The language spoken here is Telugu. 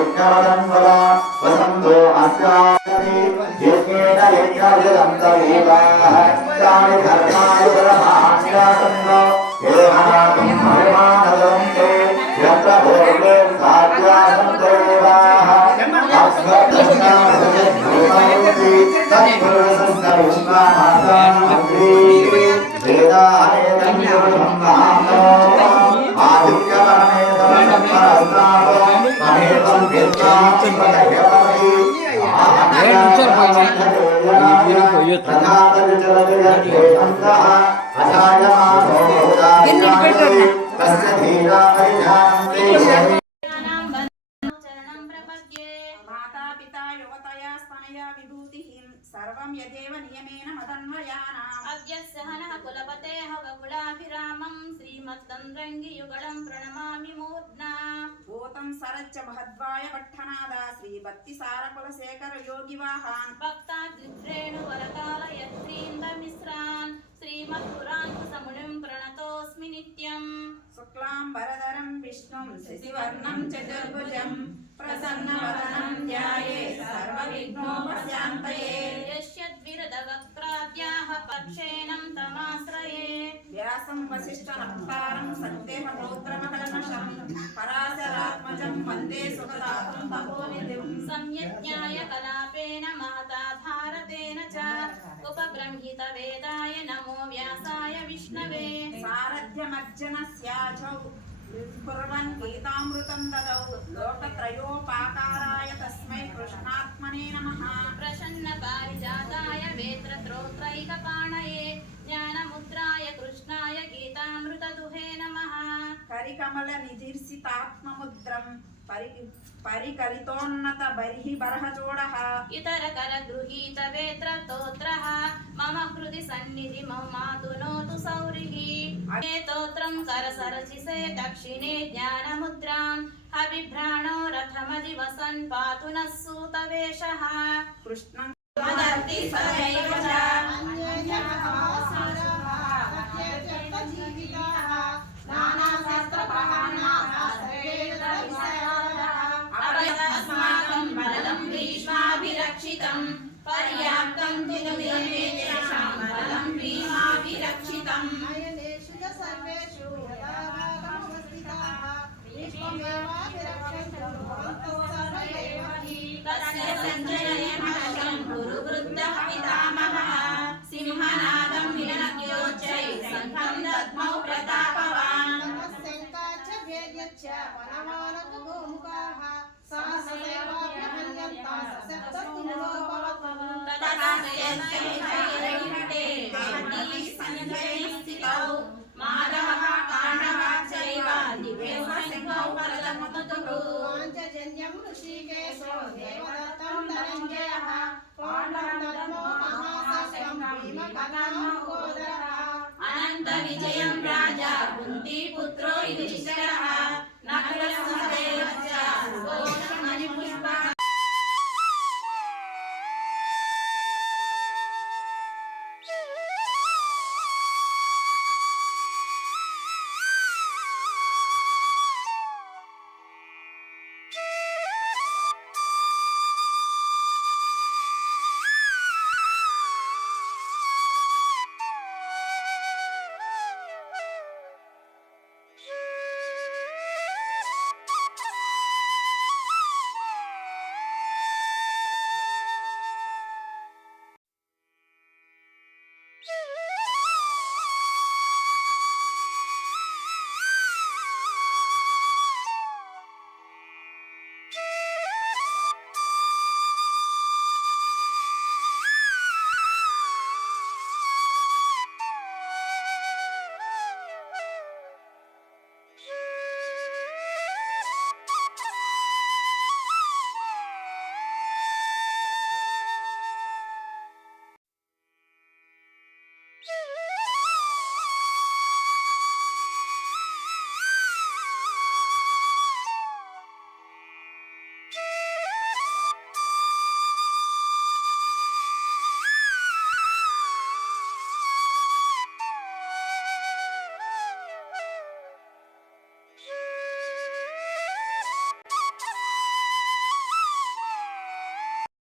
यज्ञवदन्वला वसन्तो अस्याति यज्ञेन यज्ञाभिरन्तरीवाः యదేవ నియమేన మదన్వయానాం. అద్యస్య శ్రీమద్దండ్రంగియుగళం ప్రణమామి మూర్ధ్నా భూతం సరచ్చ మహద్వాయ పట్టణాదా శ్రీ భక్తి సారకులశేఖర యోగి వాహాన్ భక్తాగ్రేణు వరకాలయత్రీంద్రమిశ్రాన్ శ్రీమద్పురాన్ సమునిం ప్రణతోస్మి నిత్యం శుక్లాం వరదరం విష్ణుం శశివర్ణం చతుర్భుజం ప్రసన్నవదనం వ్యాసం వసిష్ఠ నప్తారం సత్యేహ పౌత్రమకల్మషం పరాశరాత్మజం వందే సుఖదాతం తపోనిధిం సంయజ్ఞాయ కలాపేన మహతా భారతేన చ. ఉపబ్రహ్మిత వేదాయ నమో వ్యాసాయ విష్ణవే. సారథ్యమర్జనస్యాచౌ. కుర్వన్ గీతామృతం దదౌ. లోకత్రయోపాకారాయ తస్మై కృష్ణాత్మనే నమః. ప్రసన్న పారిజాతాయ వేత్రత్రోత్రైకపాణయే दुहे नमः। करिकमलनिधिर्सितात्ममुद्रम् परि वेत्र तोत्रः मम कृति सन्निधि मम मातु नोतु सौरिः तोत्रं करसरचिसे दक्षिणे ज्ञानमुद्राम् हविभ्राणो रथमधिवसन् पातु नः सूतवेषः। कृष्णं వేద్యచ్చ వనమానకు గోముఖాః సహస్రేవాభ్యహన్యంతా సప్తతుంగో భవతు తదాస్యైర్హటే మహర్షి సంజయే స్థితౌ మాధవः కాండవः చైవ దివ్యౌ సింహౌ పరదముతుః పాంచజన్యం ఋషికేశో దేవదత్తం ధనంజయః పాండవం దద్మో మహాశాస్త్రం భీమకథామహోదరः అనంత విజయం రాజా కుంతి పుత్రో యుధిష్ఠిరः